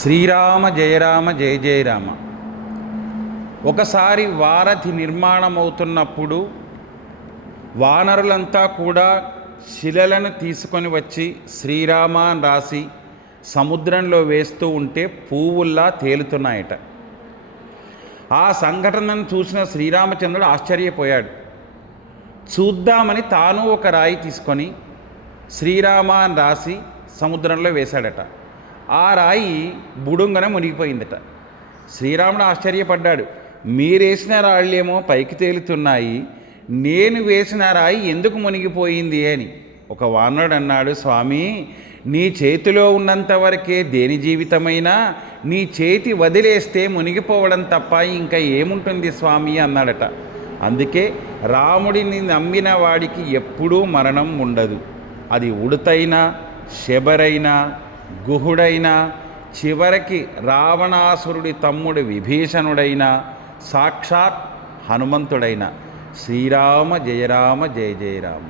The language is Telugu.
శ్రీరామ జయ రామ జయ జయ రామ. ఒకసారి వారధి నిర్మాణమవుతున్నప్పుడు వానరులంతా కూడా శిలలను తీసుకొని వచ్చి శ్రీరామ అని రాసి సముద్రంలో వేస్తూ ఉంటే పువ్వుల్లా తేలుతున్నాయట. ఆ సంఘటనను చూసిన శ్రీరామచంద్రుడు ఆశ్చర్యపోయాడు. చూద్దామని తాను ఒక రాయి తీసుకొని శ్రీరామ అని రాసి సముద్రంలో వేశాడట. ఆ రాయి బుడుంగన మునిగిపోయిందట. శ్రీరాముడు ఆశ్చర్యపడ్డాడు. మీరేసిన రాళ్ళేమో పైకి తేలుతున్నాయి, నేను వేసిన రాయి ఎందుకు మునిగిపోయింది అని. ఒక వానరుడు అన్నాడు, స్వామి, నీ చేతిలో ఉన్నంత వరకే దేని జీవితమైనా నీ చేతి వదిలేస్తే మునిగిపోవడం తప్ప ఇంకా ఏముంటుంది స్వామి అన్నాడట. అందుకే రాముడిని నమ్మిన వాడికి ఎప్పుడూ మరణం ఉండదు. అది ఉడుతైనా, శబరైనా, గుహుడైనా, చివరికి రావణాసురుడి తమ్ముడు విభీషణుడైనా, సాక్షాత్ హనుమంతుడైనా. శ్రీరామ జయ రామ జయ జయ రామ.